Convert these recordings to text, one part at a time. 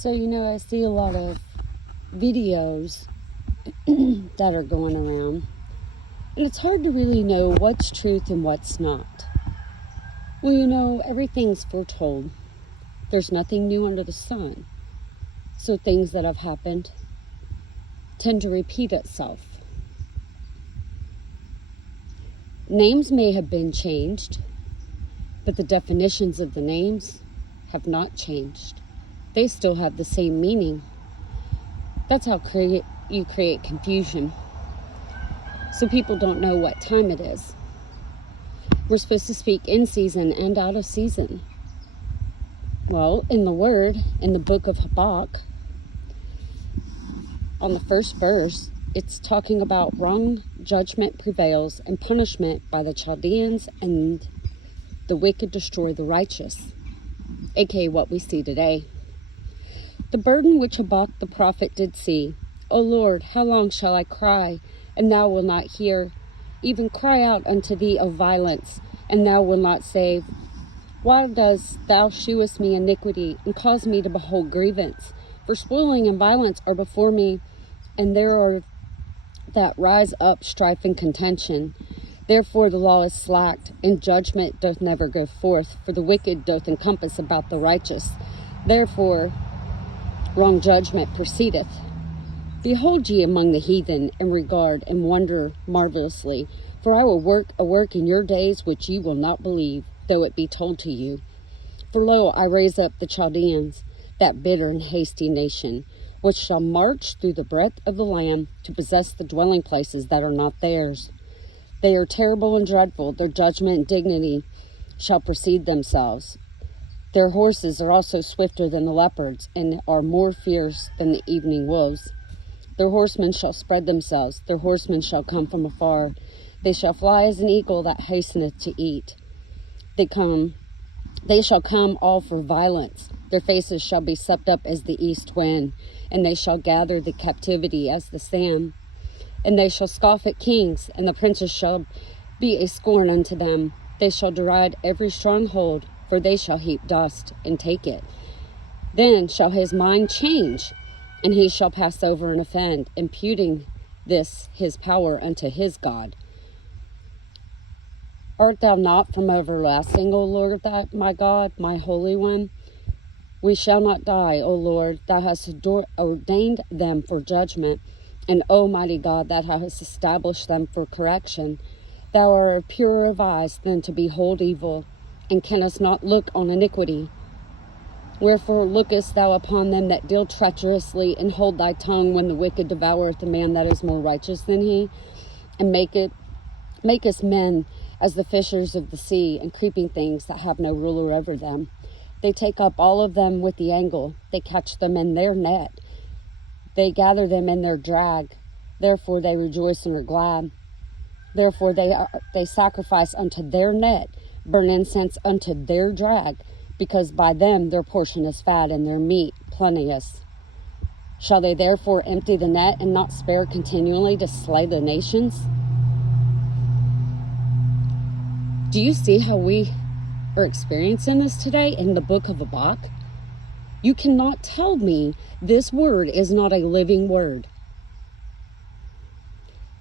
So, I see a lot of videos that are going around, and it's hard to really know what's truth and what's not. Well, everything's foretold. There's nothing new under the sun. So things that have happened tend to repeat itself. Names may have been changed, but the definitions of the names have not changed. They still have the same meaning. That's how you create confusion. So people don't know what time it is. We're supposed to speak in season and out of season. Well, in the Word, in the book of Habakkuk, on the first verse, it's talking about wrong judgment prevails and punishment by the Chaldeans, and the wicked destroy the righteous, aka what we see today. The burden which Habakkuk the prophet did see, O Lord, how long shall I cry, and thou wilt not hear? Even cry out unto thee of violence, and thou wilt not save. Why dost thou shewest me iniquity, and cause me to behold grievance? For spoiling and violence are before me, and there are that rise up strife and contention. Therefore the law is slacked, and judgment doth never go forth, for the wicked doth encompass about the righteous. Therefore wrong judgment proceedeth. Behold ye among the heathen, and regard and wonder marvelously, for I will work a work in your days which ye will not believe, though it be told to you. For lo, I raise up the Chaldeans, that bitter and hasty nation, which shall march through the breadth of the land to possess the dwelling places that are not theirs. They are terrible and dreadful, their judgment and dignity shall precede themselves. Their horses are also swifter than the leopards, and are more fierce than the evening wolves. Their horsemen shall spread themselves, their horsemen shall come from afar. They shall fly as an eagle that hasteneth to eat. They shall come all for violence. Their faces shall be supped up as the east wind, and they shall gather the captivity as the sand. And they shall scoff at kings, and the princes shall be a scorn unto them. They shall deride every stronghold, for they shall heap dust and take it. Then shall his mind change, and he shall pass over and offend, imputing this his power unto his God. Art thou not from everlasting, O Lord, my God, my Holy One? We shall not die, O Lord. Thou hast ordained them for judgment, and, O mighty God, thou hast established them for correction. Thou art purer of eyes than to behold evil, and canst not look on iniquity. Wherefore lookest thou upon them that deal treacherously, and hold thy tongue when the wicked devoureth a man that is more righteous than he, and makest men as the fishers of the sea, and creeping things that have no ruler over them. They take up all of them with the angle. They catch them in their net. They gather them in their drag. Therefore they rejoice and are glad. Therefore they sacrifice unto their net, burn incense unto their drag, because by them their portion is fat, and their meat plenteous. Shall they therefore empty the net, and not spare continually to slay the nations? Do you see how we are experiencing this today in the book of Habakkuk? You cannot tell me this word is not a living word.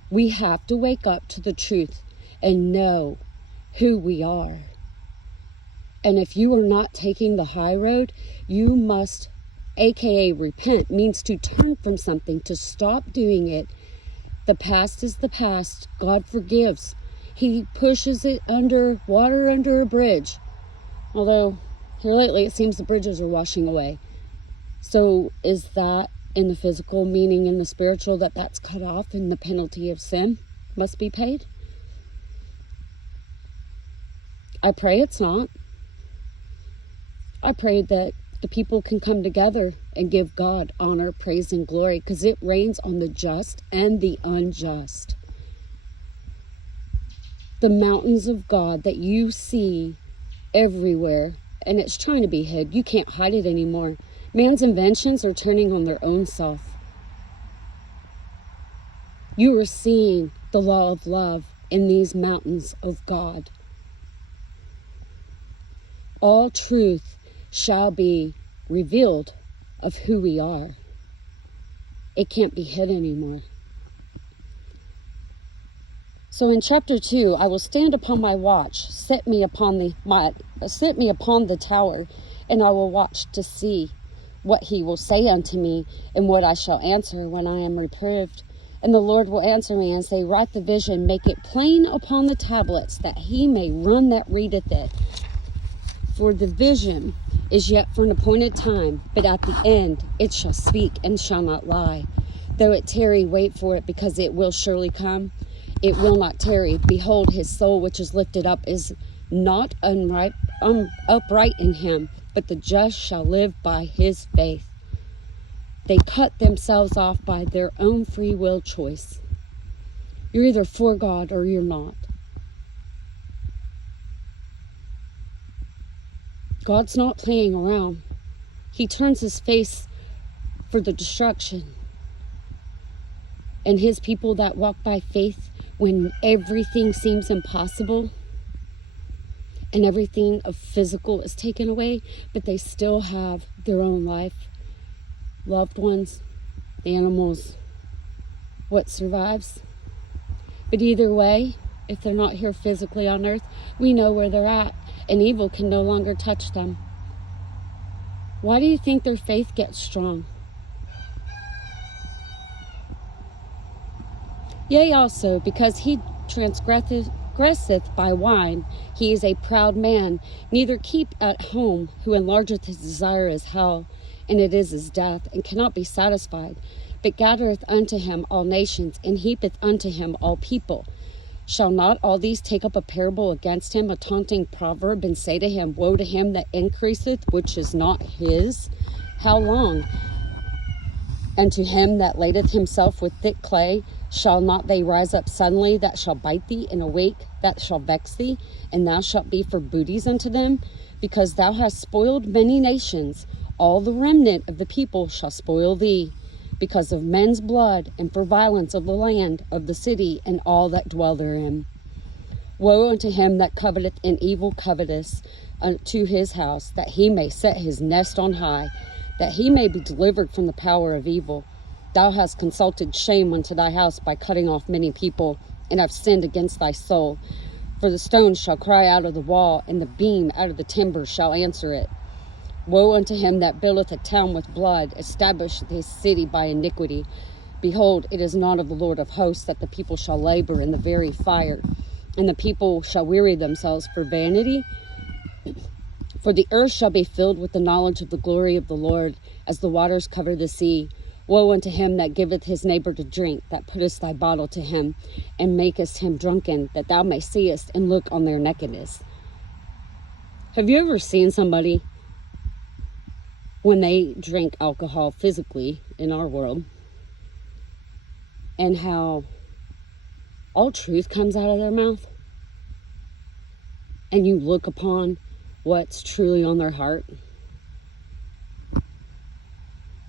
We have to wake up to the truth and know who we are. And if you are not taking the high road, you must, aka repent, means to turn from something, to stop doing it. The past is the past. God forgives. He pushes it under water under a bridge. Although here lately it seems the bridges are washing away. So is that in the physical, meaning in the spiritual, that's cut off and the penalty of sin must be paid? I pray it's not. I pray that the people can come together and give God honor, praise, and glory, because it rains on the just and the unjust. The mountains of God that you see everywhere, and it's trying to be hid. You can't hide it anymore. Man's inventions are turning on their own self. You are seeing the law of love in these mountains of God. All truth shall be revealed of who we are. It can't be hid anymore. So in chapter 2, I will stand upon my watch, set me upon the tower, and I will watch to see what he will say unto me, and what I shall answer when I am reproved. And the Lord will answer me and say, write the vision, make it plain upon the tablets, that he may run that readeth it. For the vision is yet for an appointed time, but at the end it shall speak and shall not lie. Though it tarry, wait for it, because it will surely come. It will not tarry. Behold, his soul which is lifted up is not upright in him, but the just shall live by his faith. They cut themselves off by their own free will choice. You're either for God or you're not. God's not playing around. He turns his face for the destruction. And his people that walk by faith when everything seems impossible and everything of physical is taken away, but they still have their own life, loved ones, animals, what survives. But either way, if they're not here physically on earth, we know where they're at, and evil can no longer touch them. Why do you think their faith gets strong? Yea, also, because he transgresseth by wine, he is a proud man, neither keep at home, who enlargeth his desire is hell, and it is his death, and cannot be satisfied, but gathereth unto him all nations, and heapeth unto him all people. Shall not all these take up a parable against him, a taunting proverb, and say to him, woe to him that increaseth, which is not his? How long? And to him that ladeth himself with thick clay, shall not they rise up suddenly that shall bite thee, and awake that shall vex thee, and thou shalt be for booties unto them? Because thou hast spoiled many nations, all the remnant of the people shall spoil thee, because of men's blood, and for violence of the land, of the city, and all that dwell therein. Woe unto him that coveteth an evil covetous unto his house, that he may set his nest on high, that he may be delivered from the power of evil. Thou hast consulted shame unto thy house by cutting off many people, and have sinned against thy soul. For the stone shall cry out of the wall, and the beam out of the timber shall answer it. Woe unto him that buildeth a town with blood, establisheth his city by iniquity. Behold, it is not of the Lord of hosts that the people shall labor in the very fire, and the people shall weary themselves for vanity. For the earth shall be filled with the knowledge of the glory of the Lord, as the waters cover the sea. Woe unto him that giveth his neighbor to drink, that puttest thy bottle to him, and makest him drunken, that thou may seest and look on their nakedness. Have you ever seen somebody, when they drink alcohol physically in our world, and how all truth comes out of their mouth, and you look upon what's truly on their heart,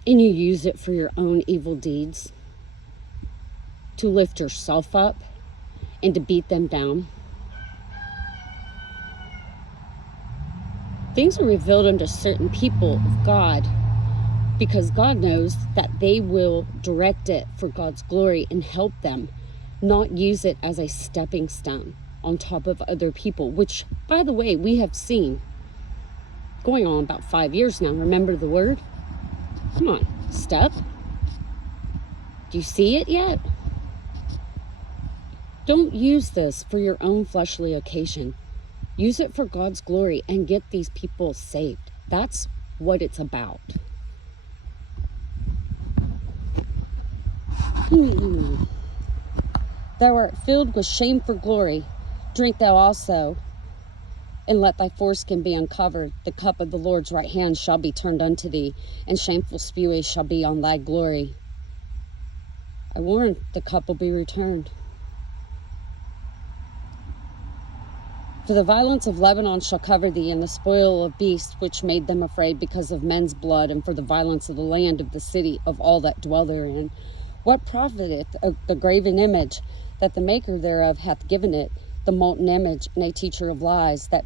and you use it for your own evil deeds, to lift yourself up and to beat them down? Things are revealed unto certain people of God, because God knows that they will direct it for God's glory and help them, not use it as a stepping stone on top of other people, which, by the way, we have seen going on about 5 years now. Remember the word? Come on, step. Do you see it yet? Don't use this for your own fleshly occasion. Use it for God's glory and get these people saved. That's what it's about. Thou art filled with shame for glory. Drink thou also, and let thy foreskin be uncovered. The cup of the Lord's right hand shall be turned unto thee, and shameful spewing shall be on thy glory. I warn, the cup will be returned. For the violence of Lebanon shall cover thee, and the spoil of beasts which made them afraid because of men's blood, and for the violence of the land of the city of all that dwell therein. What profiteth the graven image, that the maker thereof hath given it, the molten image, and a teacher of lies, that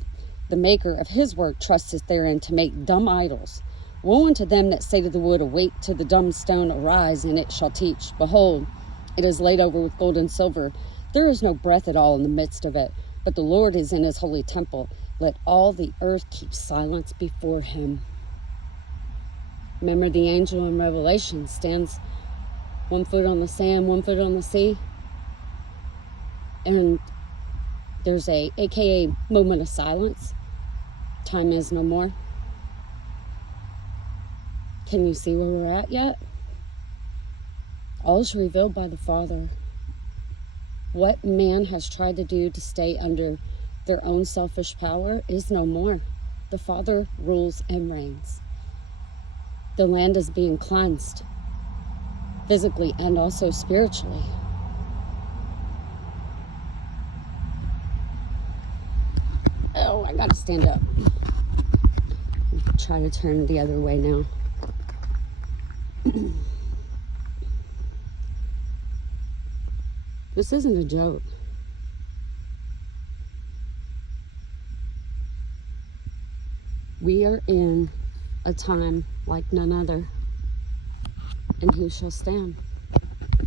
the maker of his work trusteth therein to make dumb idols? Woe unto them that say to the wood, awake, to the dumb stone, arise, and it shall teach. Behold, it is laid over with gold and silver. There is no breath at all in the midst of it, but the Lord is in his holy temple. Let all the earth keep silence before him. Remember, the angel in Revelation stands 1 foot on the sand, 1 foot on the sea. And there's a AKA moment of silence. Time is no more. Can you see where we're at yet? All is revealed by the Father. What man has tried to do to stay under their own selfish power is no more. The Father rules and reigns. The land is being cleansed, physically and also spiritually. Oh, I gotta stand up. Try to turn the other way now. This isn't a joke. We are in a time like none other. And who shall stand?